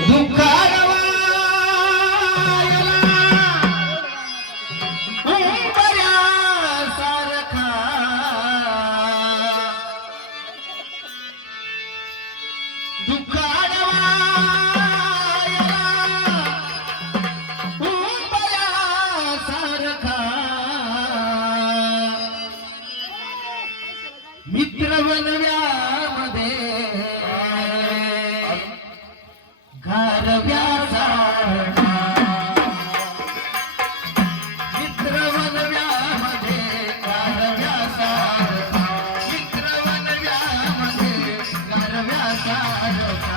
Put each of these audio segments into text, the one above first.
दुःखारवा सारखा दुःखारवा सारखा मित्र बनव्यामध्ये घालव्यासारखा मित्र बनव्यामध्ये घालव्यासारखा मित्र बनव्यामध्ये घालव्यासारखा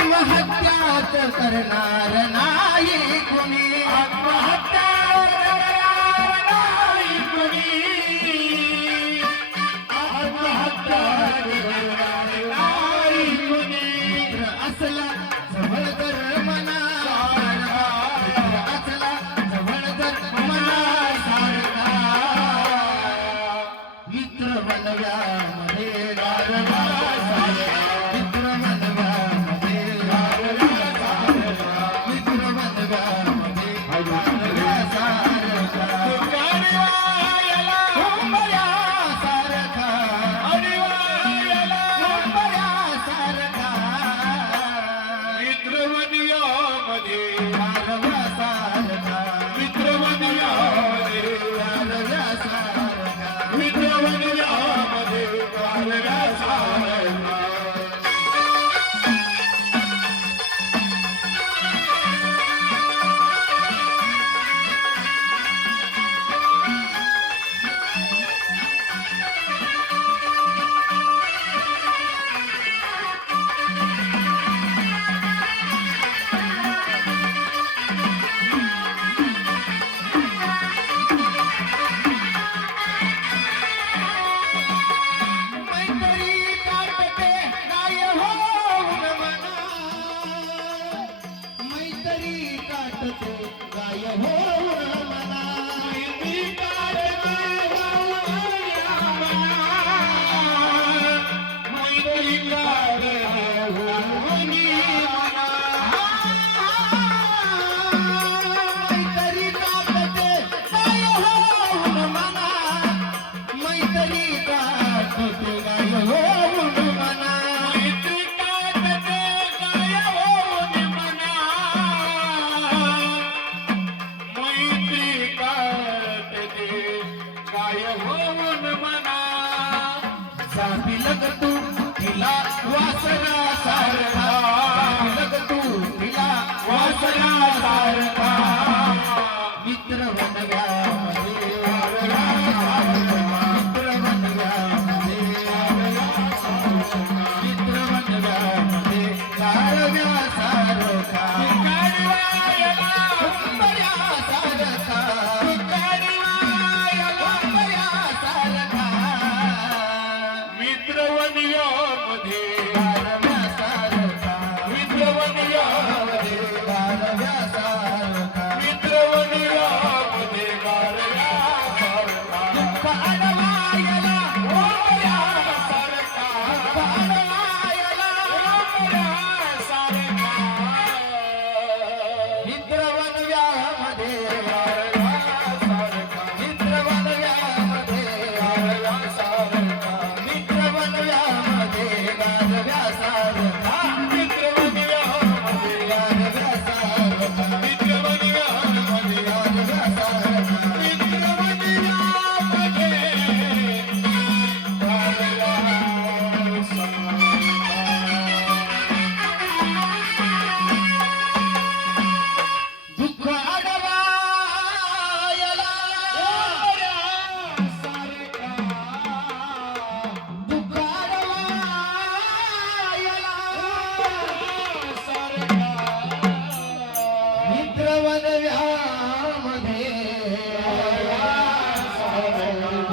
आत्महत्याच करणार नाही कुणी आत्महत्या करणार नाही कुणी आत्महत्या करणार नाही कुणी असला जवळ तर मना असला जवळ तर मना सारखा मित्र बनव्यामध्ये गारवा मित्र बनव्यामध्ये गारवा मित्र बनव्यामध्ये काटते गाय होऊन मना मैत्री काटते वावया मना मैत्री काटते होऊन मना मैत्री काटते गाय होऊन मना मैत्री काटते गाय होऊन मना मैत्री काटते गाय होऊन मना मैत्री काटते गाय होऊन मना साथी लग तू तिला वासना सारखा लग तू तिला वासना सारखा मित्र बनव्यामध्ये मित्र बनव्यामध्ये मित्र बनव्यामध्ये गारव्या सारखा बऱ्या सारखा बऱ्या सारखा मित्रवनियामध्ये गारव्या सारखा मित्रवनियामध्ये गारव्या सारखा मित्रवनियामध्ये गारव्या सारखा दुःख अडवायला बऱ्या सारखा दुःख अडवायला बऱ्या सारखा मित्रवनव्यामध्ये गारव्या सारखा मित्रवनव्यामध्ये गारव्या सारखा मित्रवनव्यामध्ये गारव्या सारखा मित्रवनव्यामध्ये गारव्या सारखा मित्रवनव्यामध्ये गारव्या सारखा मित्रवनव्यामध्ये गारव्या सारखा दुःख अडवायला बऱ्या सारखा दुःख अडवायला सारखा मित्रवनव्यामध्ये सारखा